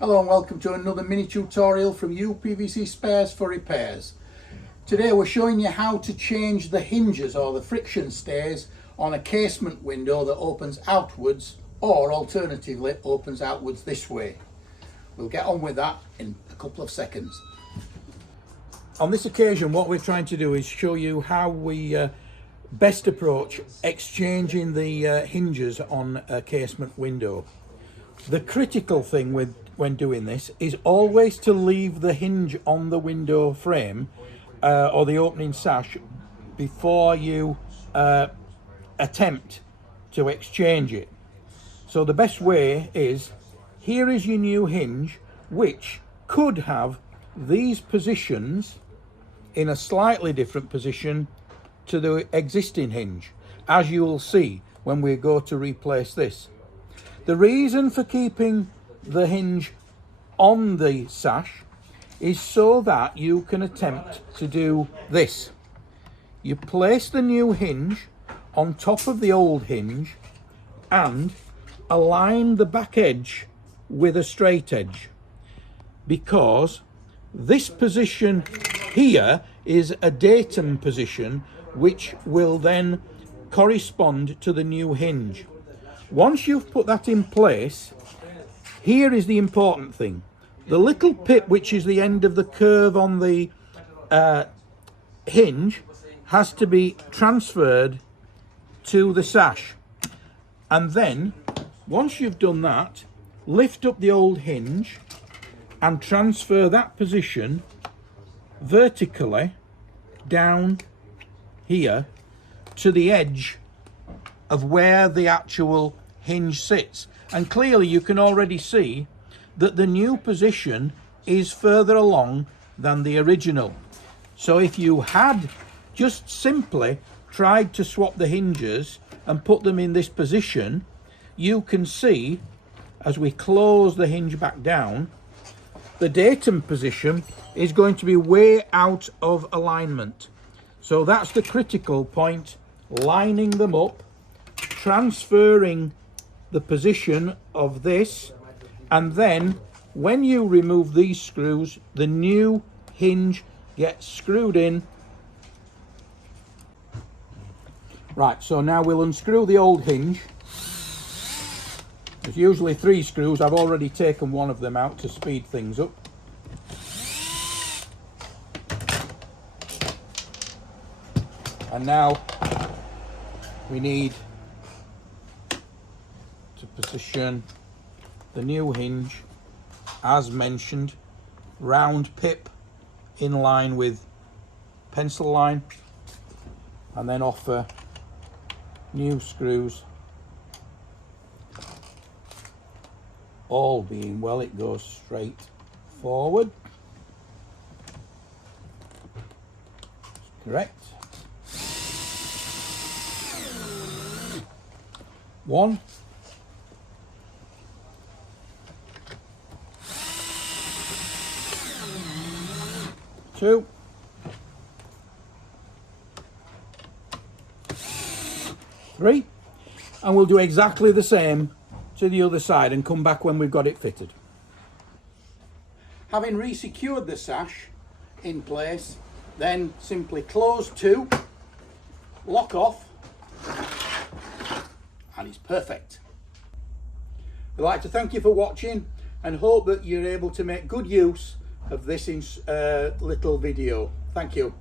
Hello and welcome to another mini tutorial from UPVC Spares for Repairs. Today we're showing you how to change the hinges or the friction stays on a casement window that opens outwards, or alternatively opens outwards this way. We'll get on with that in a couple of seconds. On this occasion what we're trying to do is show you how we best approach exchanging the hinges on a casement window. The critical thing when doing this is always to leave the hinge on the window frame or the opening sash before you attempt to exchange it. So the best way is, here is your new hinge, which could have these positions in a slightly different position to the existing hinge, as you will see when we go to replace this. The reason for keeping the hinge on the sash is so that you can attempt to do this. You place the new hinge on top of the old hinge and align the back edge with a straight edge, because this position here is a datum position which will then correspond to the new hinge. Once you've put that in place, here is the important thing. The little pip, which is the end of the curve on the hinge, has to be transferred to the sash. And then, once you've done that, lift up the old hinge and transfer that position vertically down here to the edge of where the actual hinge sits. And clearly you can already see that the new position is further along than the original. So if you had just simply tried to swap the hinges and put them in this position, you can see as we close the hinge back down, the datum position is going to be way out of alignment. So that's the critical point: lining them up, transferring the position of this, and then when you remove these screws, the new hinge gets screwed in. Right, so now we'll unscrew the old hinge. There's usually 3 screws. I've already taken one of them out to speed things up. And now we need to position the new hinge as mentioned, round pip in line with pencil line, and then offer new screws. All being well, it goes straight forward. Correct. 1, 2, 3, and we'll do exactly the same to the other side and come back when we've got it fitted. Having re-secured the sash in place, then simply close to, lock off, and it's perfect. We'd like to thank you for watching and hope that you're able to make good use of this little video. Thank you.